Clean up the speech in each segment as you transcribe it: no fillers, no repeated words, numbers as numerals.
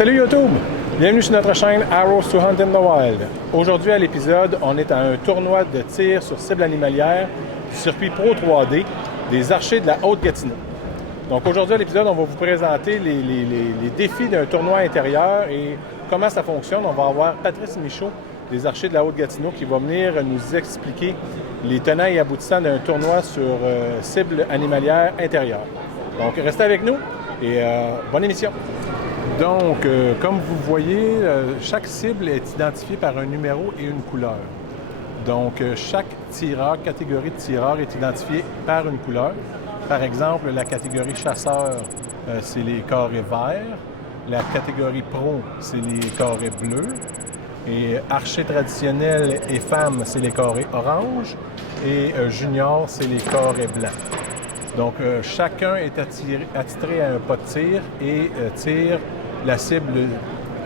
Salut YouTube! Bienvenue sur notre chaîne Arrows to Hunt in the Wild. Aujourd'hui à l'épisode, on est à un tournoi de tir sur cible animalière du circuit Pro 3D des Archers de la Haute-Gatineau. Donc aujourd'hui à l'épisode, on va vous présenter les défis d'un tournoi intérieur et comment ça fonctionne. On va avoir Patrice Michaud des Archers de la Haute-Gatineau qui va venir nous expliquer les tenants et aboutissants d'un tournoi sur cible animalière intérieure. Donc restez avec nous et bonne émission! Donc, comme vous voyez, chaque cible est identifiée par un numéro et une couleur. Donc, chaque tireur, catégorie de tireur est identifiée par une couleur. Par exemple, la catégorie chasseur, c'est les carrés verts. La catégorie pro, c'est les carrés bleus. Et archer traditionnel et femmes, c'est les carrés orange. Et junior, c'est les carrés blancs. Donc, chacun est attitré à un pas de tir et tire la cible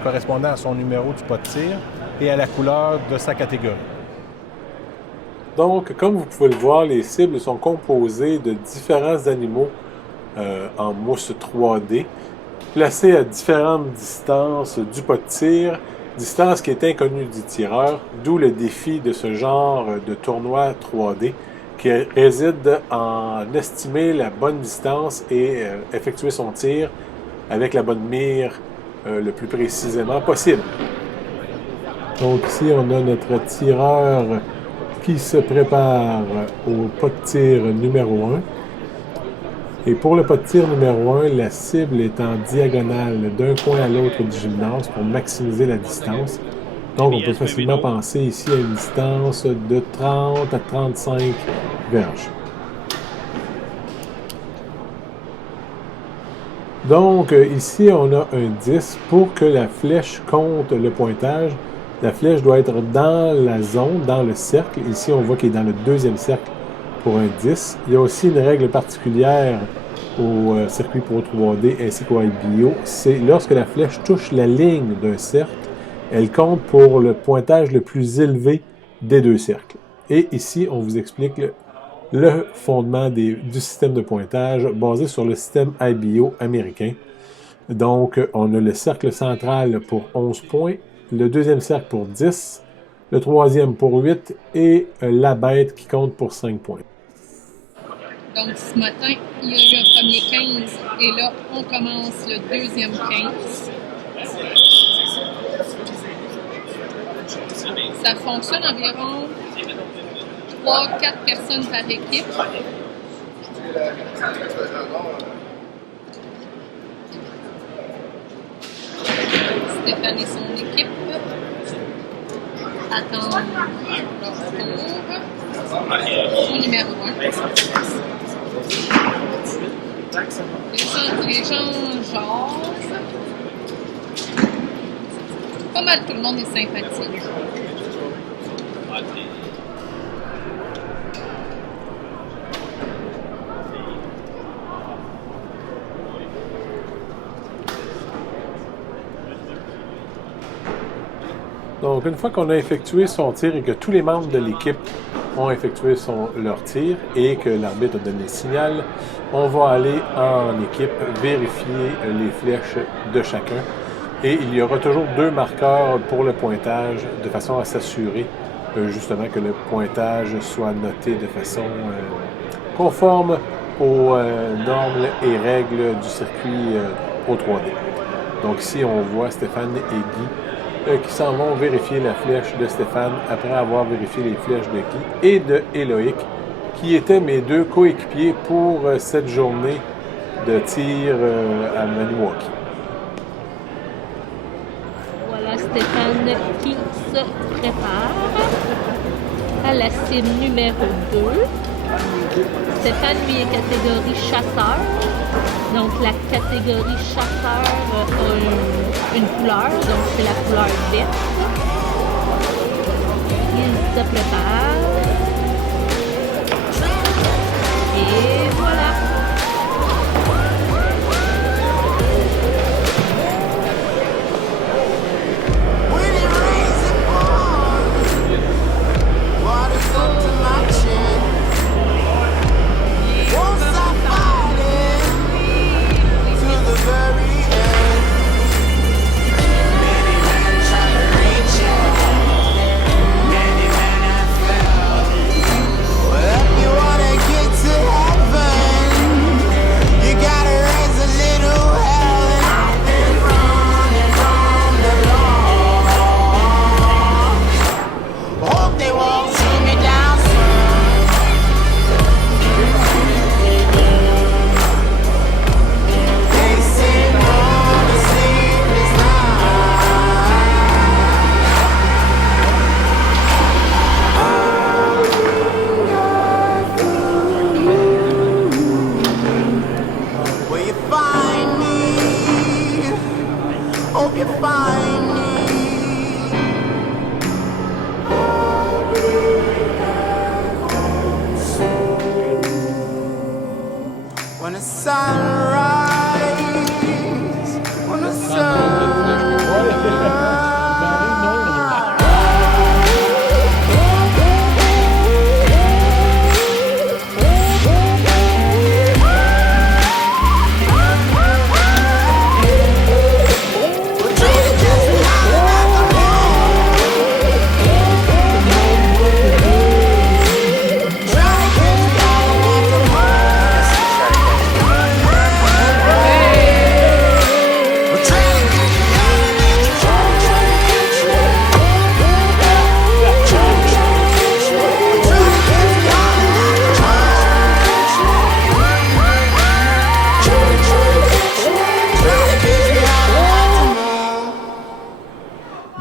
correspondant à son numéro du pas de tir et à la couleur de sa catégorie. Donc, comme vous pouvez le voir, les cibles sont composées de différents animaux en mousse 3D, placés à différentes distances du pas de tir, distance qui est inconnue du tireur, d'où le défi de ce genre de tournoi 3D qui réside en estimer la bonne distance et effectuer son tir avec la bonne mire le plus précisément possible. Donc ici, on a notre tireur qui se prépare au pas de tir numéro 1. Et pour le pas de tir numéro 1, la cible est en diagonale d'un coin à l'autre du gymnase pour maximiser la distance. Donc on peut facilement penser ici à une distance de 30 à 35 verges. Donc, ici, on a un 10. Pour que la flèche compte le pointage, la flèche doit être dans la zone, dans le cercle. Ici, on voit qu'il est dans le deuxième cercle pour un 10. Il y a aussi une règle particulière au circuit Pro 3D ainsi qu'au IBO. C'est lorsque la flèche touche la ligne d'un cercle, elle compte pour le pointage le plus élevé des deux cercles. Et ici, on vous explique le fondement du système de pointage basé sur le système IBO américain. Donc, on a le cercle central pour 11 points, le deuxième cercle pour 10, le troisième pour 8 et la bête qui compte pour 5 points. Donc, ce matin, il y a eu un premier 15 et là, on commence le deuxième 15. Ça fonctionne environ 3-4 personnes par équipe. Stéphane et son équipe attendent leur tour. Au numéro 1. Les gens jasent. Pas mal tout le monde est sympathique. Donc, une fois qu'on a effectué son tir et que tous les membres de l'équipe ont effectué leur tir et que l'arbitre a donné le signal, on va aller en équipe vérifier les flèches de chacun. Et il y aura toujours 2 marqueurs pour le pointage de façon à s'assurer justement que le pointage soit noté de façon conforme aux normes et règles du circuit Pro 3D. Donc ici, on voit Stéphane et Guy qui s'en vont vérifier la flèche de Stéphane après avoir vérifié les flèches de Guy et de Éloïc, qui étaient mes 2 coéquipiers pour cette journée de tir à Maniwaki. Voilà Stéphane qui se prépare à la cible numéro 2. Stéphane, lui, est catégorie chasseur. Donc, la catégorie chasseur a une couleur, donc c'est la couleur verte. Il se prépare. Et voilà. sunrise, when the sun.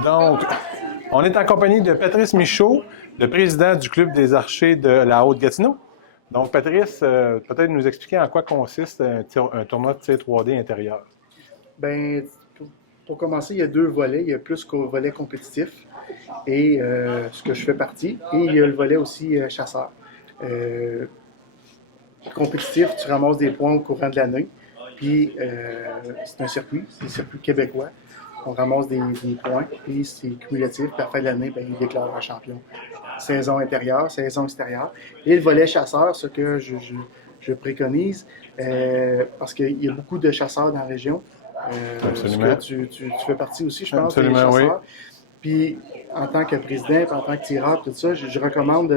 Donc, on est en compagnie de Patrice Michaud, le président du Club des archers de la Haute-Gatineau. Donc, Patrice, peut-être nous expliquer en quoi consiste un tournoi de tir 3D intérieur. Bien, pour commencer, il y a 2 volets. Il y a plus qu'au volet compétitif, et ce que je fais partie, et il y a le volet aussi chasseur. Compétitif, tu ramasses des points au courant de l'année, puis c'est un circuit, c'est le circuit québécois. On ramasse des points, puis c'est cumulatif, puis à la fin de l'année, ben, il déclare un champion. Saison intérieure, saison extérieure. Et le volet chasseur, ce que je préconise, parce qu'il y a beaucoup de chasseurs dans la région. Absolument. Tu fais partie aussi, je pense, absolument, des chasseurs. Oui. Puis, en tant que président, puis en tant que tireur, tout ça, je recommande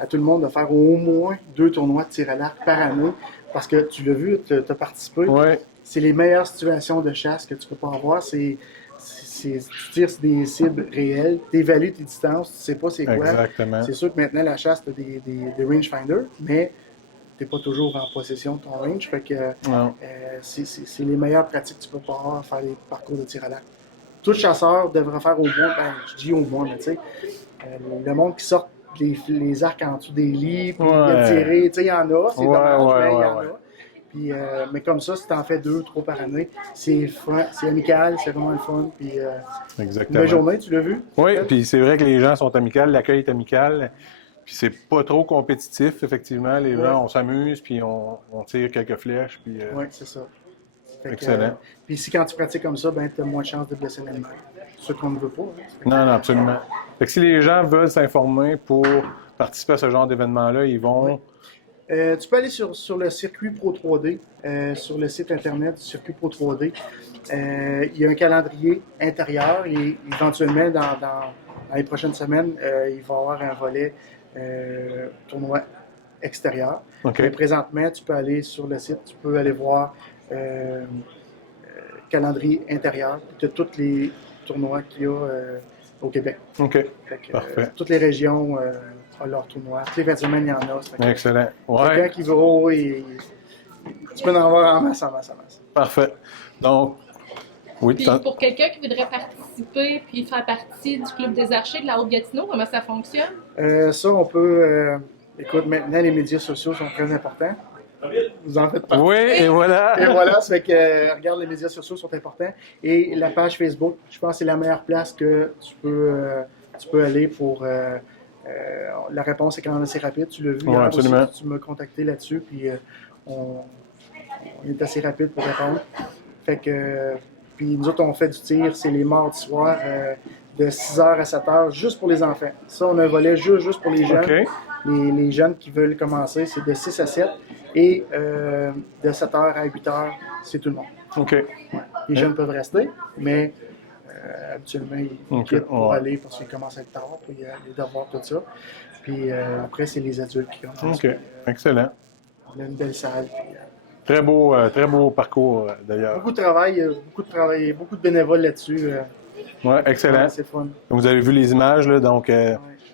à tout le monde de faire au moins 2 tournois de tir à l'arc par année, parce que tu l'as vu, tu as participé. Ouais. C'est les meilleures situations de chasse que tu peux pas avoir. Tu tires sur des cibles réelles, tu évalues tes distances, tu sais pas c'est quoi. Exactement. C'est sûr que maintenant, la chasse, tu as des rangefinders, mais tu n'es pas toujours en possession de ton range. Fait que c'est les meilleures pratiques que tu peux pas avoir à faire les parcours de tir à l'arc. Tout chasseur devrait faire au moins, je dis au moins, mais tu sais, le monde qui sort les arcs en dessous des lits, puis tirer, tu sais, il y en a, c'est dommage, mais il y en a. Puis, mais comme ça, si tu en fais 2, 3 par année, c'est fun, c'est amical, c'est vraiment le fun. Puis, Exactement. une belle journée, tu l'as vu? Oui, puis c'est vrai que les gens sont amicaux, l'accueil est amical. Puis c'est pas trop compétitif, effectivement. Les gens, on s'amuse, puis on tire quelques flèches. Puis, oui, c'est ça. Excellent. Puis si quand tu pratiques comme ça, ben, tu as moins de chances de blesser l'animal. Ce qu'on ne veut pas. Non, absolument. Fait que si les gens veulent s'informer pour participer à ce genre d'événement-là, ils vont... Tu peux aller sur le circuit Pro 3D, sur le site internet du circuit Pro 3D. Il y a un calendrier intérieur et éventuellement, dans les prochaines semaines, il va y avoir un volet tournoi extérieur. Okay. Mais présentement, tu peux aller sur le site, tu peux aller voir calendrier intérieur de tous les tournois qu'il y a au Québec. OK. Parfait. Toutes les régions ont leurs tournois. Toutes les fins de semaine, il y en a. Excellent. Quelqu'un qui veut, tu peux en avoir en masse. Parfait. Donc, oui. Puis pour quelqu'un qui voudrait participer puis faire partie du Club des archers de la Haute-Gatineau, comment ça fonctionne? Ça, on peut... écoute, maintenant, les médias sociaux sont très importants. Vous en faites partie. Oui, et voilà. Et voilà, ça fait que, regarde, les médias sociaux sont importants. Et la page Facebook, je pense que c'est la meilleure place que tu peux aller pour... la réponse est quand même assez rapide. Tu l'as vu hier absolument. aussi, tu m'as contacté là-dessus, puis on est assez rapide pour répondre. Fait que... Puis nous autres, on fait du tir, c'est les mardis soirs de 6h à 7h, juste pour les enfants. Ça, on a un volet juste pour les jeunes. Okay. Les jeunes qui veulent commencer, c'est de 6 à 7. Et de 7h à 8h, c'est tout le monde. OK. Ouais. Les jeunes peuvent rester, mais habituellement, ils quittent pour aller parce qu'ils commencent à être tard, puis les devoirs, tout ça. Puis après, c'est les adultes qui commencent. OK. Excellent. On a une belle salle. Puis, très beau parcours, d'ailleurs. beaucoup de travail, beaucoup de bénévoles là-dessus. Oui, excellent. C'est fun. Vous avez vu les images, là, donc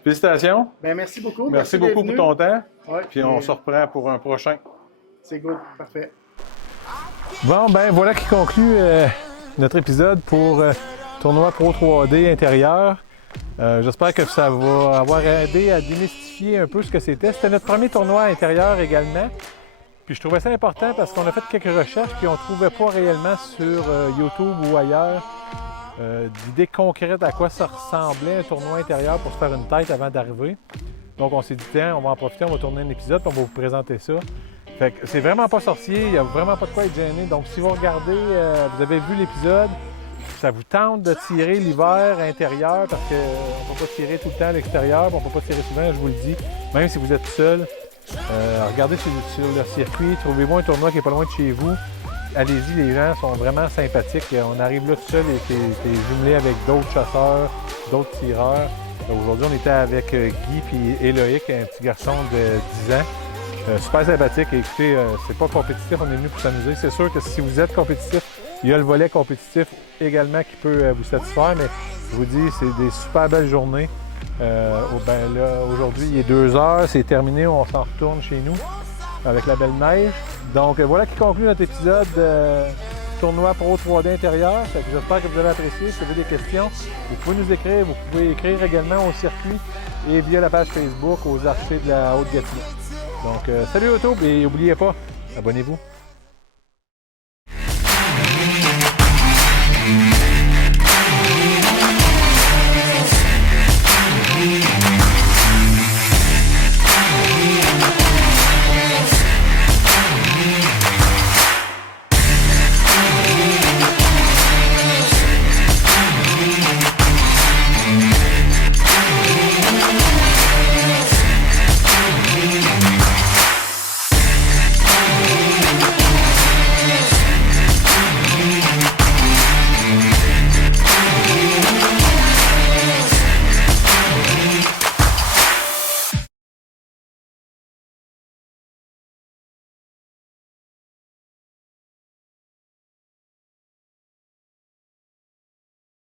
félicitations. Ben, merci beaucoup. Merci beaucoup pour ton temps. Ouais, puis on se reprend pour un prochain. C'est good, parfait. Bon, ben voilà qui conclut notre épisode pour Tournoi Pro 3D intérieur. J'espère que ça va avoir aidé à démystifier un peu ce que c'était. C'était notre premier tournoi intérieur également. Puis je trouvais ça important parce qu'on a fait quelques recherches puis on ne trouvait pas réellement sur YouTube ou ailleurs d'idées concrètes à quoi ça ressemblait un tournoi intérieur pour se faire une tête avant d'arriver. Donc on s'est dit, tiens, on va en profiter, on va tourner un épisode puis on va vous présenter ça. Fait que c'est vraiment pas sorcier, il n'y a vraiment pas de quoi être gêné. Donc, si vous regardez, vous avez vu l'épisode, ça vous tente de tirer l'hiver intérieur parce qu'on ne peut pas tirer tout le temps à l'extérieur, on ne peut pas tirer souvent, je vous le dis, même si vous êtes seul. Regardez sur le circuit, trouvez-vous un tournoi qui n'est pas loin de chez vous. Allez-y, les gens sont vraiment sympathiques. On arrive là tout seul et t'es jumelé avec d'autres chasseurs, d'autres tireurs. Aujourd'hui, on était avec Guy et Éloïc, un petit garçon de 10 ans. Super sympathique. Et écoutez, c'est pas compétitif, on est venu pour s'amuser. C'est sûr que si vous êtes compétitif, il y a le volet compétitif également qui peut vous satisfaire, mais je vous dis, c'est des super belles journées. Ben là, aujourd'hui, il est 2 heures, c'est terminé, on s'en retourne chez nous avec la belle neige. Donc voilà qui conclut notre épisode tournoi Pro 3D intérieur. J'espère que vous avez apprécié. Si vous avez des questions, vous pouvez nous écrire. Vous pouvez écrire également au circuit et via la page Facebook aux archers de la Haute-Gatineau. Donc salut YouTube et n'oubliez pas, abonnez-vous.